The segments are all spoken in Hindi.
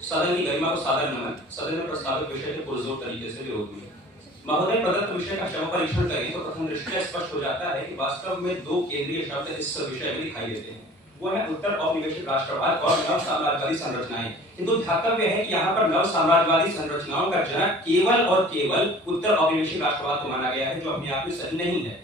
सदन की गरिमा को सादर नमन। सदन में प्रस्तावित विषय के पुरजोर तरीके से विरोध में महोदय प्रदत्त विषय का क्षमा परीक्षण करें तो प्रथम दृष्टया स्पष्ट हो जाता है कि वास्तव में दो केंद्रीय शब्द इस विषय में दिखाई देते हैं। वो है उत्तर औपनिवेशिक राष्ट्रवाद और नव साम्राज्यवादी संरचनाएं। किंतु ध्यातव्य है कि यहाँ पर नव साम्राज्यवादी संरचनाओं का जनक केवल और केवल उत्तर औपनिवेशिक राष्ट्रवाद को माना गया है, जो अपने आप में सही नहीं है।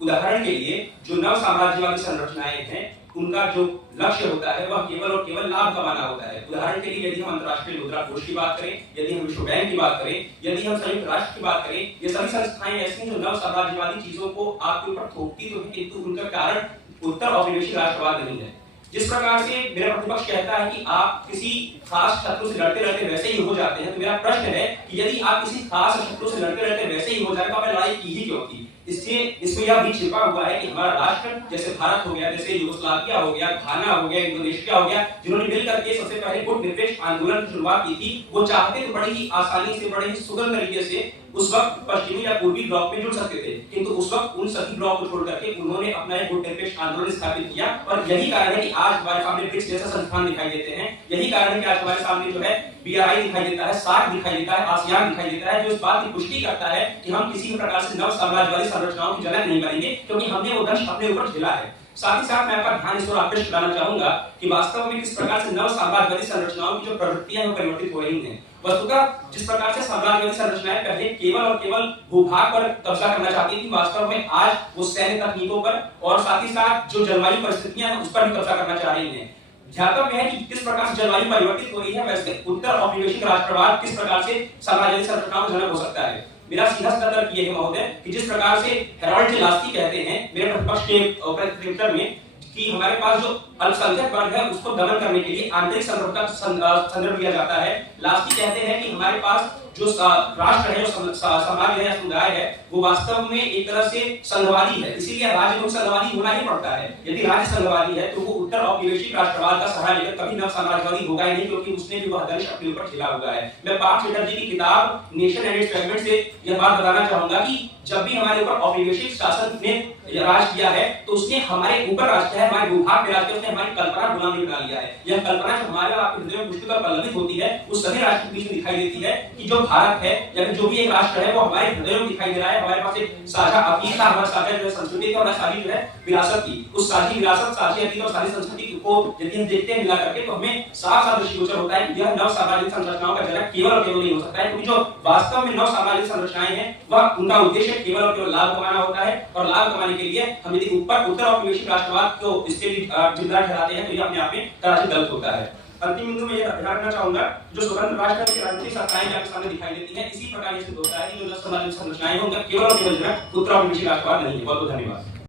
उदाहरण के लिए जो नव साम्राज्यवादी संरचनाएं हैं उनका जो लक्ष्य होता है वह केवल और केवल लाभ कमाना होता है। उदाहरण के लिए यदि हम अंतर्राष्ट्रीय मुद्रा कोष की बात करें, यदि हम विश्व बैंक की बात करें, यदि हम संयुक्त राष्ट्र की बात करें, ये सभी संस्थाएं ऐसी हैं जो नव साम्राज्यवादी चीजों को आपके ऊपर थोपती तो है, किंतु उनका कारण उत्तर औपनिवेशिक राष्ट्रवाद नहीं है। जिस प्रकार से मेरा प्रतिपक्ष कहता है कि आप किसी खास शत्रु से लड़ते रहते वैसे ही हो जाते हैं, तो मेरा प्रश्न है कि यदि आप किसी खास शत्रु से लड़ते रहते वैसे ही हो जाए तो आपने लड़ाई की ही क्यों थी? इससे इसमें यह भी छिपा हुआ है कि हमारा राष्ट्र जैसे भारत हो गया, जैसे यूगोस्लाविया हो गया, घाना हो गया, इंडोनेशिया हो गया, जिन्होंने मिलकर के सबसे पहले गुटनिरपेक्ष आंदोलन की शुरुआत की थी, वो चाहते तो बड़ी ही आसानी से, बड़े ही सुगम तरीके से उस वक्त पश्चिमी या पूर्वी ब्लॉक में जुड़ सकते थे, किंतु उस वक्त उन सभी ब्लॉक को छोड़ करके उन्होंने अपना एक गुटनिरपेक्ष आंदोलन स्थापित किया। और यही कारण है कि आज हमारे सामने ब्रिक्स जैसा संस्थान दिखाई देते हैं। यही कारण है कि आज हमारे सामने जो है BRI दिखाई देता है, सार्क दिखाई देता है, आसियान दिखाई देता है, जो इस बात की पुष्टि करता है कि हम किसी भी प्रकार से नव साम्राज्यवादी संरचनाओं की जनक नहीं बनेंगे, क्योंकि हमने वो दंश अपने ऊपर झेला है। साथ ही साथ मैं आपका ध्यान इस ओर आकृष्ट कराना चाहूंगा कि वास्तव में किस प्रकार से नव साम्राज्यवादी संरचनाओं की जो प्रवृत्तियां हैं परिवर्तित हो रही हैं। वस्तुतः जिस प्रकार से साम्राज्यवादी संरचनाएं पहले केवल और केवल भूभाग पर कब्जा करना चाहती थी, वास्तव में आज वो सैन्य तकनीकों पर और साथ ही साथ जो जलवायु परिस्थितियां हैं उस पर भी कब्जा करना चाह रही हैं। ध्यातव्य है कि किस प्रकार से जलवायु परिवर्तित हो रही है, वैसे उत्तर औपनिवेशिक राष्ट्रवाद किस प्रकार से साम्राज्यवादी संरचनाओं का जनक हो सकता है। मेरा सीधा सीधा तर्क ये है महोदय कि जिस प्रकार से हेरोल्ड जे लास्की कहते हैं मेरे प्रतिपक्ष के उत्तर में कि हमारे पास जो अल्पसंख्यक वर्ग है उसको दमन करने के लिए आंतरिक संरक्षण का संदर्भ दिया जाता है। लास्की कहते हैं कि हमारे पास जो राष्ट्र है, जो समाज है या समुदाय है, वो वास्तव में एक तरह से संघवादी है, इसीलिए राज्य को संघवादी होना ही पड़ता है। यदि राज्य संघवादी है तो वो उत्तर औपनिवेशिक राष्ट्रवाद का सहारा लेकर कभी नव साम्राज्यवादी होगा ही नहीं, क्योंकि उसने भी वह दंश अपने ऊपर झेला हुआ है। मैं पार्थ चटर्जी की किताब नेशन एंड इट्स फ्रैगमेंट से यह बात बताना चाहूंगा कि जब भी हमारे ऊपर औपनिवेशिक शासन ने राज किया है तो उसने हमारे ऊपर राज किया है, हमारे भूभाग पे राज किया, उसने हमारी कल्पना गुलामी बना लिया है। यह कल्पना जो हमारे आपके हृदय में पुष्टि पर पल्लवित होती है उस सभी राष्ट्र के बीच में दिखाई देती है कि जो भारत है या फिर जो भी एक राष्ट्र है वो हमारे हृदय में दिखाई दे रहा है। हमारे पास एक साझा अतीत था, हमारा साझा जो है संस्कृति का, और साझी जो है विरासत की। उस साझी विरासत, साझी अतीत और साझी संस्कृति को यदि हम देखते हैं मिला करके तो हमें साफ साफ दृष्टिगोचर होता है कि यह नव साम्राज्यवादी संरचनाओं का जनक केवल और केवल नहीं हो सकता है, क्योंकि जो वास्तव में नव साम्राज्यवादी संरचनाएं हैं वह उनका उद्देश्य केवल और केवल लाभ कमाना होता है, और लाभ कमाने के लिए हम यदि उत्तर औपनिवेशिक राष्ट्रवाद को इसके लिए जिम्मेदार ठहराते हैं तो ये अपने आप में तराजू गलत होता है। अंतिम बिंदु में यह ध्यान रखना चाहूंगा, जो स्वतंत्र राष्ट्र की राजनीतिक सत्ताएं आपके सामने दिखाई देती हैं, इसी प्रकार ये सिद्ध होता है कि जो नव साम्राज्यवादी संरचनाएं हैं उनका केवल और केवल जनक उत्तर औपनिवेशिक राष्ट्रवाद नहीं है। बहुत बहुत धन्यवाद।